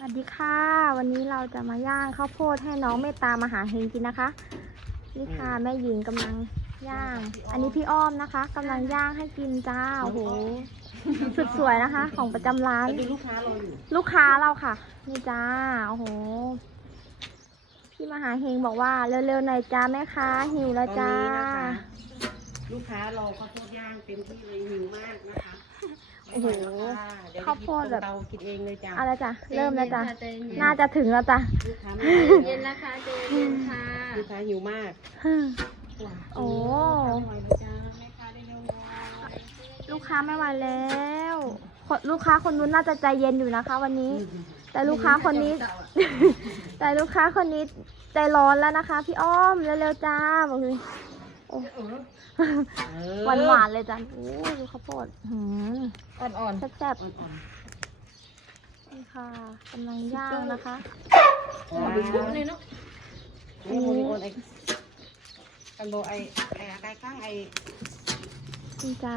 สวัสดีค่ะ วันนี้เราจะมาย่างข้าวโพดให้น้องเมตตามหาเฮงกินนะคะ นี่ค่ะแม่หญิงกำลังย่าง อันนี้พี่อ้อมนะคะกำลังย่างให้กินจ้าโอ้โหสุดสวยนะคะ ของประจำร้านแล้วดูลูกค้ารออยู่ลูกค้าเราค่ะ นี่จ้าโอ้โห พี่มหาเฮงบอกว่าเร็วๆหน่อยจ้าแม่ค้าหิวแล้วจ้า ตอนนี้นะคะลูกค้ารอข้าวโพดย่างเต็มที่เลยหิวมากนะคะ โอ้โหเดี๋ยวข้าวโพดแบบเตากินเองเลยจ้ะเอาละจ้ะเริ่มแล้วจ้ะใจเย็นน่าจะถึงแล้วจ้ะลูกค้าไม่ใจเย็นนะคะใจเย็นค่ะลูกค้าหิวมากโอ้ลูกค้าไม่ไหวแล้วจ้าแม่ค้าได้เร็วหน่อยลูกค้าไม่ไหวแล้วคนลูกค้าคนนู้นน่าจะใจเย็นอยู่นะคะ วันนี้ แต่ลูกค้าคนนี้ แต่ลูกค้าคนนี้ใจร้อนแล้วนะคะ พี่อ้อมเร็วๆจ้าบอกเลย โอ้เออหวานหวานๆเลยจ้ะโอ้ยดูข้าวโพดหืมอ่อนแซ่บอ่อนๆนี่ค่ะกำลังย่างนะคะๆว้าวๆเลยเนาะนี่โมนิโอนไอ้กันโบไอ้ไอ้ไก่ข้างไอ้นี่จ้า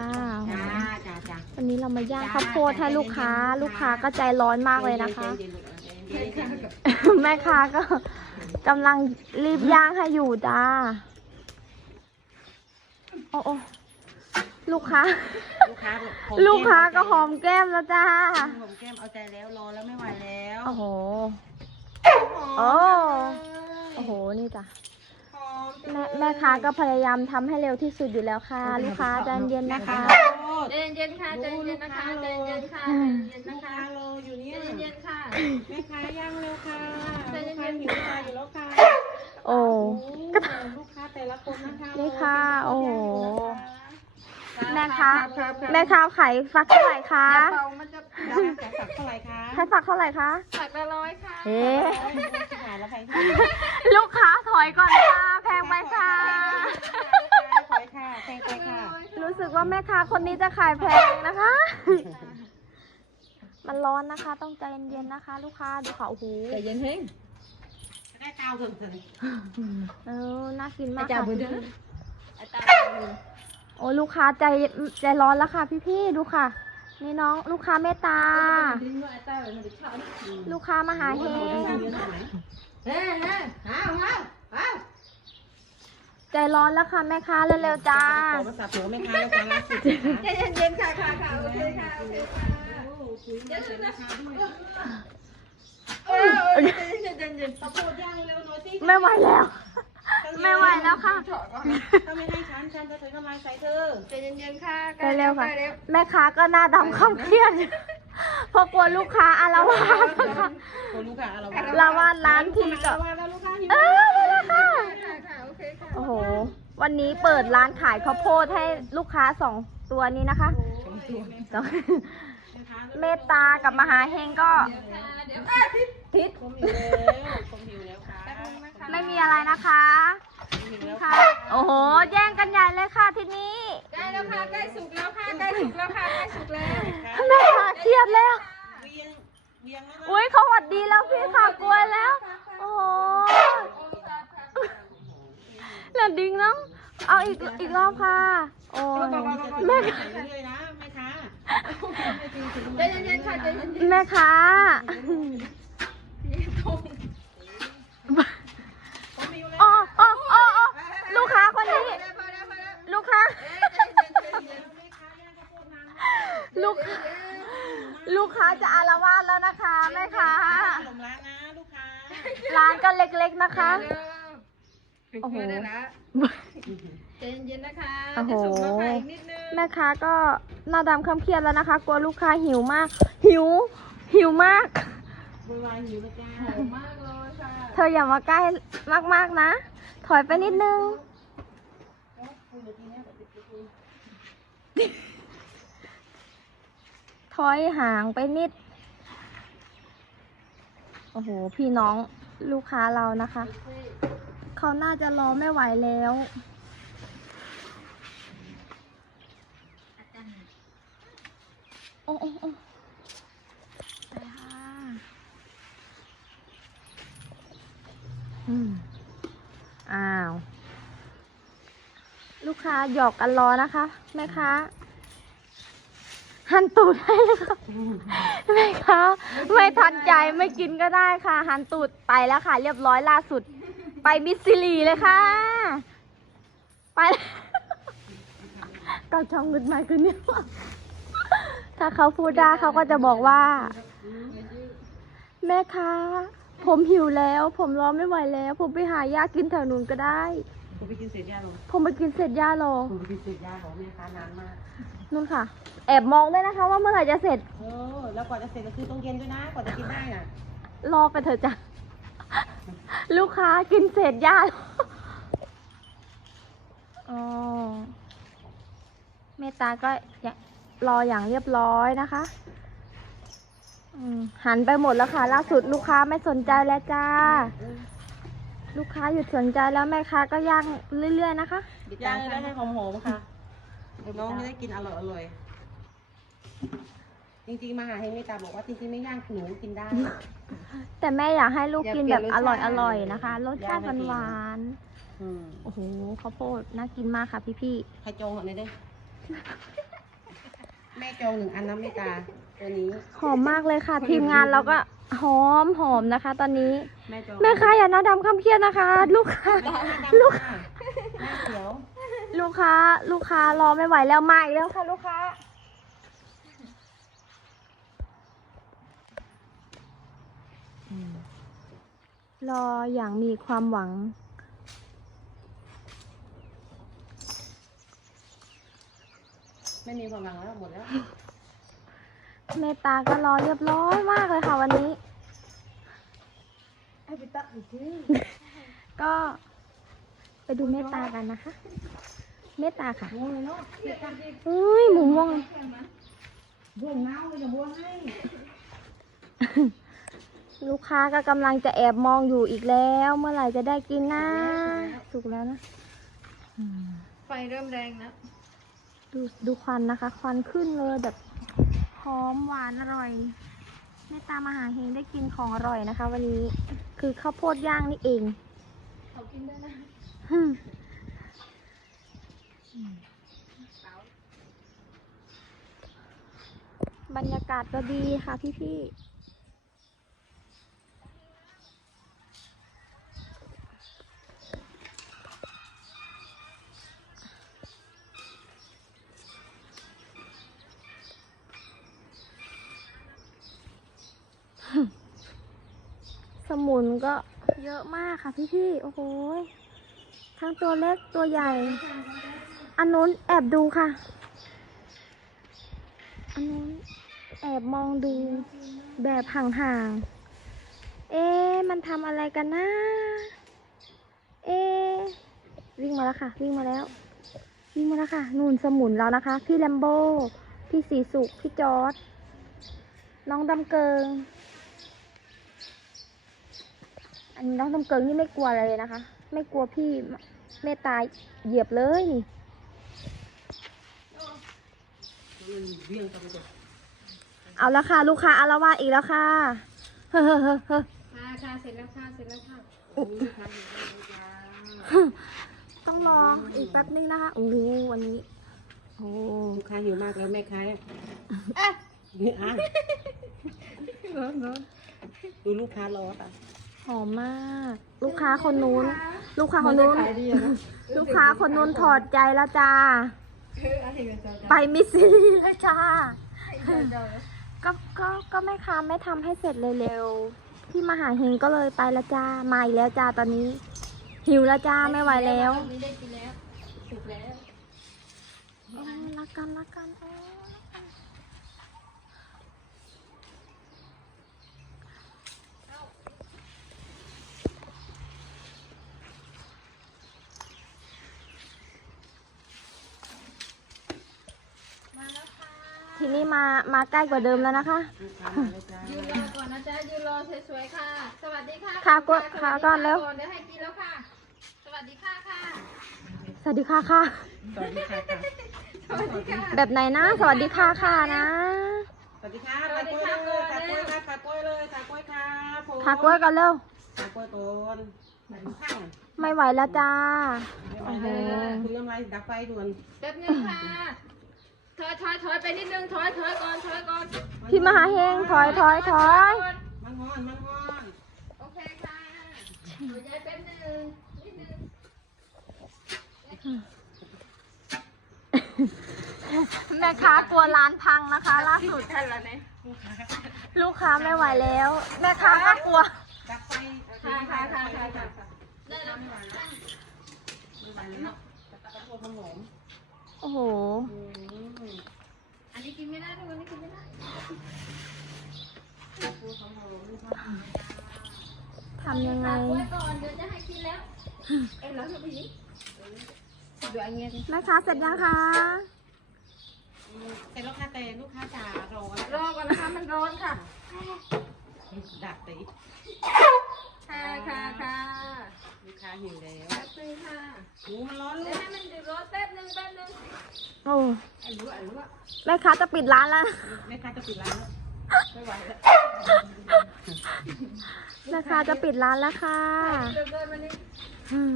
จ้าจ้าจ้าวันนี้เรามาย่างข้าวโพดให้ลูกค้า ลูกค้าก็ใจร้อนมากเลยนะคะใจเย็นๆใจเย็นๆแม่ค้าก็กำลังรีบย่างให้อยู่จ้า โอ้โอ้ลูกค้า ลูกค้าบอกหอมลูกค้าก็แมหอมแก้มแล้วจ้า หอมแก้มเอาใจแล้วรอแล้วไม่ไหวแล้วโอ้โห โอ้ โอ้โห นี่จ้ะ หอมจังแม่เลยแม่ค้าก็พยายามทำให้เร็วที่สุดอยู่แล้วค่ะ ลูกค้าใจเย็นนะคะใจเย็นๆค่ะใจเย็นๆนะคะใจเย็นๆค่ะใจเย็นๆลูนะกค้าคะรออยู่เนี่ยใจเย็นๆค่ะ แม่ค้าย่างเร็วค่ะใจลูกเย็ค้านๆหิวตาอยู่แล้วค่ะ โอ้โอ้ลูกค้าแต่ละคนนะคะนี่ค่ะ โอ้โห แม่แม่ค้าค้าแม่ค้าขายฟักเท่าไหร่คะเป่ามันจะจะสักเท่าไหร่คะขายฝักเท่าไหร่คะสักละร้อยค่ะเอ๊ะขายแล้วใครลูกค้าถอยก่อนค่ะ แพงไปค่ะถอยค่ะแพงไปค่ะ รู้สึกว่าแม่ค้าคนนี้จะขายแพงนะคะ มันร้อนนะคะ ต้องใจเย็นๆนะคะ ลูกค้าดูค่ะโอ้โหใจเย็นเฮง ได้กาวเถิงเถิงเออน่ากินมากจับค่ะมือเด้ออาจารย์โอ้ลูกค้าใจใจร้อนแล้วค่ะ พี่ๆดูค่ะ นี่น้องลูกค้าเมตตาดึงว่าอาจารย์มันจะชอบลูกค้ามาหาเฮงเฮ้ยเฮ้ยอ้าวอ้าวอ้าวใจร้อนแล้วค่ะแม่ค้าเร็วๆจ้าขอภาษาผัวแม่ค้าแล้วกันล่าสุดใจเย็นๆค่ะค่ะค่ะโอเคค่ะโอเคค่ะ ไม่ไหวแล้ว ไม่ไหวแล้วค่ะ ถ้าไม่ให้ฉันฉันจะถือทำลายใส่เธอใจเย็นๆค่ะไปเร็วค่ะ แม่ค้าก็หน้าดำข้ามเครียดเพราะกลัวลูกค้าอารวาสนะคะคนลูกค้าเราลาวาดร้านทีก็ว่าแล้วลูกค้าหิวเลยค่ะค่ะโอ้โห วันนี้เปิดร้านขายข้าวโพดให้ลูกค้าสองตัวนี้นะคะสอง เมตตากับมหาเฮงก็เดี๋ยวทิศผมหิวแล้วผมหิวแล้วค่ะไม่มีอะไรนะคะหิวแล้วค่ะโอ้โห แย่งกันใหญ่เลยค่ะที่นี้ใกล้แล้วค่ะใกล้สุกแล้วค่ะใกล้สุกแล้วค่ะใกล้สุกแล้วแม่ค้าเครียดแล้วเวียงเวียงแล้วนะอุ้ยเขาหวัดดีแล้วพี่ค่ะกลัวแล้ว โอ้โหแล้วดิ้งน้องเอาอีกอีกรอบค่ะ โอ้ยแม่ใส่เรื่อยๆนะแม่ค้า ใจเย็นๆค่ะใจเย็นแม่ค้า อ๋ออ๋ออ๋ออ๋อลูกค้าคนนี้ ลูกค้า ลูก ลูกค้าจะอารวาสแล้วนะคะแม่ค้า ขนมร้านนะลูกค้าร้านก็เล็กๆนะคะ โอ้โห ใจเย็นๆนะคะโอ้โหจะสุกแล้วค่อีกนิดนึง แม่ค้าก็ หน้าดำคำเครียดแล้วนะคะ กลัวลูกค้าหิวมาก หิว หิวมาก บุวายหิวแล้วจ้าหอมมากเลยค่ะเธออย่ามาใกล้มากๆนะ ถอยไปนิดนึง ถอยห่างไปนิด โอ้โห พี่น้องลูกค้าเรานะคะ เขาน่าจะรอไม่ไหวแล้ว อ้โอ้โอ้ไปค่ะอืมอ้าว ลูกค้าหยอกกันรอนะคะ แม่ค้าหันตูดให้เลยค่ะแม่คะไม่ทันใจไม่กินก็ได้ค่ะ หันตูดไปแล้วค่ะ เรียบร้อยล่าสุด ไปมิสซิลีเลยค่ะ ไปก็ช่องมุดไม้คือเนี่ย ถ้าเขาพูดได้เขาก็จะบอกว่า แม่คะผมหิวแล้ว ผมรอไม่ไหวแล้ว ผมไปหายากินแถวนู้นก็ได้ ผมไปกินเศษยาหรอผมไปกินเสร็จย่ารอผมไปกินเศษยาของแม่ค้านานมากนู่นค่ะ แอบมองด้วยนะคะ ว่าเมื่อไหร่จะเสร็จเออแล้วกว่าจะเสร็จก็คือต้องเย็นด้วยนะกว่าจะกินได้น่ะ รอไปเถอะจ้ะลูกค้ากินเศษหญ้าอ๋อเมตตาก็อย่า รออย่างเรียบร้อยนะคะอืมหันไปหมดแล้วค่ะ ล่าสุดลูกค้าไม่สนใจแล้วจ้า ลูกค้าหยุดสนใจแล้วแม่ค้าก็ย่างเรื่อยๆนะคะย่างได้ให้หอมๆค่ะน้องไม่ได้กินอร่อยอร่อยๆจริงๆมาหาเฮงเมตตาบอกว่าจริงๆไม่ย่างหนูกินได้ แต่แม่อยากให้ลูกกินแบบอร่อยอยากเปลี่ยนรสชาติอร่อยนะคะ รสชาติย่างให้หวกินานอืมๆโอ้โหข้าวโพดน่ากินมากค่ะพี่ใครจองเหรอเนี่ยเด้ แม่จองหนึ่งอันน้ำเมตตาตัวนี้ๆหอมมากเลยค่ะ ทีมงานเราก็หอมหอมนะคะ ตอนนี้ แม่จองแม่ค้าอย่าหน้าดำข้ามเครียดนะคะ ลูกค้าไม่ใช่แม่ดำลูกค่ะแม่เขียวลูกค้า ลูกค้ารอไม่ไหวแล้วมาอีกแล้วค่ะ ลูกค้า รออย่างมีความหวัง ไม่มีความหวังแล้วหมดแล้ว เมตตาก็รอเรียบร้อยมากเลยค่ะวันนี้ก็ไปดูเมตตากันนะคะ เมตตาค่ะม่วงเลยเนาะอุ้ยหมูม่วง บ่วงเงาเลยจะบ่วงให้ลูกค้าก็กำลังจะแอบมองอยู่อีกแล้ว เมื่อไหร่จะได้กินนะ สุกแล้วนะอืมไฟเริ่มแรงนะ ดูดูควันนะคะ ควันขึ้นเลยแบบหอมหวานอร่อยแม่ตามหาเฮงได้กินของอร่อยนะคะ วันนี้คือข้าวโพดย่างนี่เองเขากินได้นะฮึ่มบรรยากาศก็ดีค่ะพี่ๆ สมุนก็เยอะมากค่ะพี่ๆโอ้โหทั้งตัวเล็กตัวใหญ่ อันนู้นแอบดูค่ะ อันนู้นแอบมองดูแบบห่างๆ เอ๊มันทำอะไรกันนะเอ๊วิ่งมาแล้วค่ะ วิ่งมาแล้ว วิ่งมาแล้วค่ะนูนสมุนแล้วนะคะ พี่แลมโบพี่สีสุขพี่จอร์ดน้องดำเกิง อันนี้น้องดำเกิงนี่ไม่กลัวอะไรเลยนะคะ ไม่กลัวพี่เมตตาเหยียบเลยนี่มันเบี้ยงกันไปหมดเอาละค่ะ ลูกค้าอารวาสอีกแล้วค่ะเฮ้อเฮ้อเฮ้อเฮ้อค่ะค่ะเสร็จแล้วค่ะเสร็จแล้วค่ะต้องรออีกแป๊บนึงนะคะโอ้โหวันนี้โอ้ลูกค้าหิวมากแล้วแม่ค้าเนี่ยนี่อะดูลูกค้ารอค่ะ หอมมาก ลูกค้าคนนู้น ลูกค้าคนนู้น ลูกค้าคนนู้นถอดใจแล้วจ้าคืออะไรกันเจ้าไปมิสซิลีเลยจ้าเจ้าเจ้า ก็ก็ก็แม่ค้าไม่ทำให้เสร็จเลยเร็วพี่มหาเฮงก็เลยไปแล้วจ้ามาอีกแล้วจ้าตอนนี้ หิวแล้วจ้าไม่ไหวแล้วไม่ได้กินแล้วสุกแล้วโอ้รักกันรักกันโอ้รักกันที นี้มามาใกล้กว่าเดิมแล้วนะคะลูกค้ามาแล้วจ้ายืนรอก่อนนะจ๊ะยืนรอสวยๆค่ะ สวัสดีค่ะค่ะกดสวัสดีค่ะก่อนเร็ว เดี๋ยวให้กินแล้วค่ะ สวัสดีค่ะค่ะ สวัสดีค่ะค่ะ สวัสดีค่ะค่ะสวัสดีค่ะแบบไหนนะ สวัสดีค่ะค่ะนะ สวัสดีค่ะขากล้วยเลยขากล้วยค่ะขากล้วยเลยขากล้วยค่ะผมค่ะกล้วยกันเร็วขากล้วยต้นข้างไม่ไหวแล้วจ้าไม่ไหวแล้วคุยกำไรดับไฟด่วนแป๊บนึงค่ะ ถอยถอยถอยไปนิดนึงถอยถอยก่อนถอยก่อนพี่มหาเฮงถอยถอยถอยมันงอนมันงอนโอเคค่ะเดี๋ยวยายแป๊บนึงนิดนึงแม่ค้ากลัวร้านพังนะคะ ล่าสุด ทันละเนี่ยลูกค้าไม่ไหวแล้ว แม่ค้าก็กลัวดับไฟค่ะค่ะค่ะค่ะค่ะได้แล้วไม่ไหวแล้วไม่ไหวแล้วตะกะโพดมันหอม โอ้โหอืมอันนี้กินไม่ได้ทุกคนนี้กินไม่ได้ทำยังไงฝากไว้ก่อนเดี๋ยวจะให้กินแล้ว เอ็มแล้วเถอะพี่ดูอันเงี้ยดิแม่ค้าเสร็จยังคะอืมแต่ลูกค้าแต่ลูกค้าจ๋ารอรอก่อนนะคะมันร้อนค่ะ ดับไป ค่ะค่ะค่ะลูกค้าหิวแล้วแป๊บนึงค่ะหมูมันร้อนเดี๋ลูยวกให้มันเดือดร้อนแป๊บนึงแป๊บนึงโอ้ไอ้รู้ไอ้รู้อะแม่ค้าจะปิดร้านแล้วแม่ค้าจะปิดร้านแล้วไม่ไหวแล้วแม่ค้าจะปิดร้านแล้วค่ะเดินเดินมานี่อืม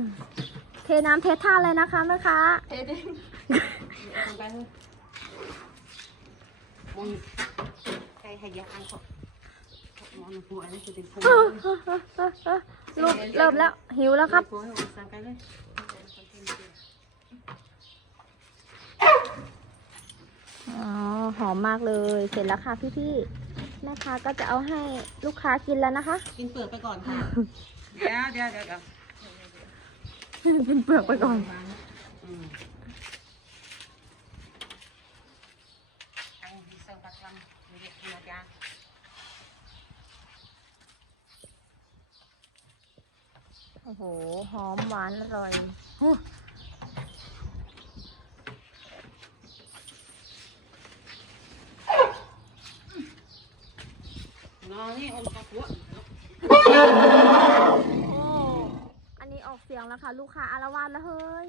เทน้ำเทท่าเลยนะคะแม่ค้าเอ็ดดิทำไปเถอะมองใครให้ยาอันเขามอง ลูกเริ่มแล้ว หิวแล้วครับ อ๋อ หอมมากเลย เสร็จแล้วค่ะพี่ๆแม่ค้าก็จะเอาให้ลูกค้ากินแล้วนะคะ กินเปลือกไปก่อนค่ะเดี๋ยวเดี๋ยวเดี๋ยวเดี๋ยวเป็นเปลือกไปก่อนอันนี้เสิร์ฟปักลำเรียกเรียกยา โอ้โห หอมหวานอร่อยฮู้น้องนี่อมกระปุกโอ้อันนี้ออกเสียงแล้วค่ะ ลูกค้าอารวาสแล้วเฮ้ย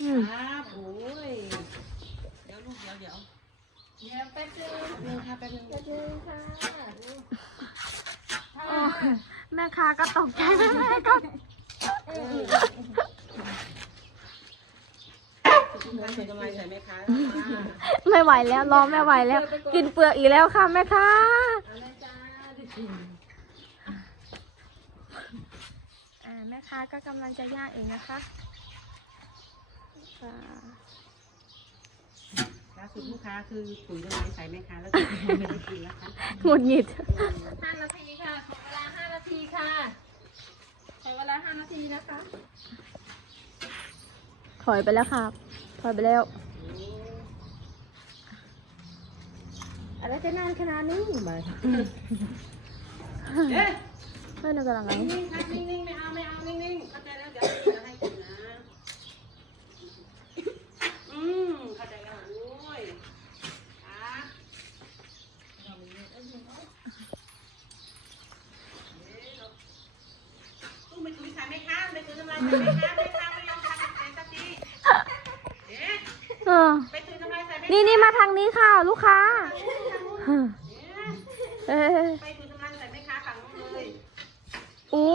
อืมครับโอ้ย เดี๋ยวลูกเดี๋ยวเดี๋ยว เดี๋ยวแป๊บนึงแป๊บนึงค่ะแป๊บนึงแป๊บนึงค่ะโอ้แม่ค้าก็ตกใจแม่ก็คุณคะเป็นกำไรใส่ไหมคะไม่ไหวแล้วรอไม่ไหวแล้ว กินเปลือกอีกแล้วค่ะแม่ค้าเอาเลยจ้าดิอ่าแม่ค้าก็กำลังจะย่างเองนะคะค่ะ ล่าสุดลูกค้าคือปุ๋ยกำไรใส่ไหมคะแล้วก็ไม่ได้กินแล้วค่ะหงุดหงิด ห้านาทีค่ะ ขอเวลาห้านาทีค่ะ ขอเวลาห้านาทีนะคะ ถอยไปแล้วครับ ถอยไปแล้ว อะไรจะนานขนาดนี้มาเอ๊ะเฮ้ยนึกกำลังไง นิ่งๆค่ะนิ่งๆไม่เอาไม่เอานิ่งๆเข้าใจแล้วเดี๋ยวจะให้กินนะอืมเข้าใจแล้วโอ้ยอะตู้ไม่ตุ้ยใส่ไหมคะไม่ตุ้ยน้ำลายใส่ไหมคะไม่ค่ะไม่ยอมทำใส่สักที เอ๊ะเออไปตุ้ยน้ำลายใส่ไหมนี่นี่มาทางนี้ค่ะ ลูกค้า เอ๊ะเอ้ไปตุ้ยน้ำลายใส่ไหมคะฝั่งนู้นเลยอู้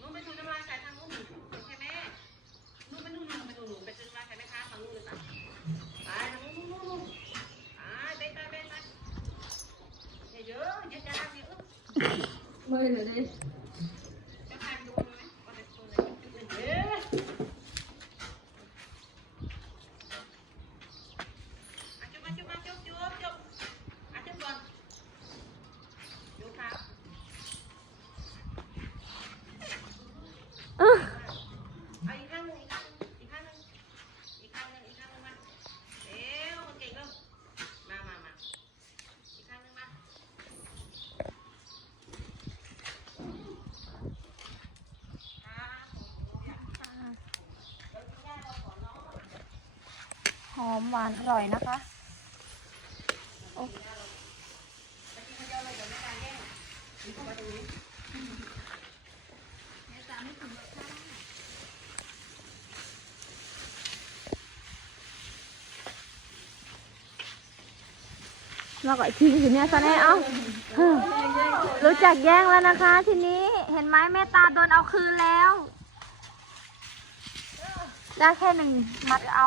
นู้นไปตุ้ยน้ำลายใส่ทางนู้นใช่ไหนู้นไหวานอร่อยนะคะเราก็ทิ้งถึงเนี่ยซะแน่เอ้ารู้จักแย่งแล้วนะคะ ทีนี้เห็นไหมแม่ตาโดนเอาคืนแล้ว ได้แค่หนึ่งมัดเอา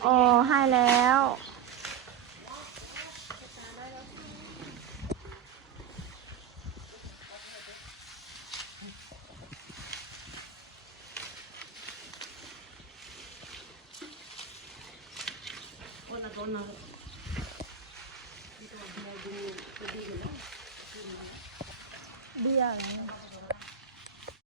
โอ้ให้แล้ว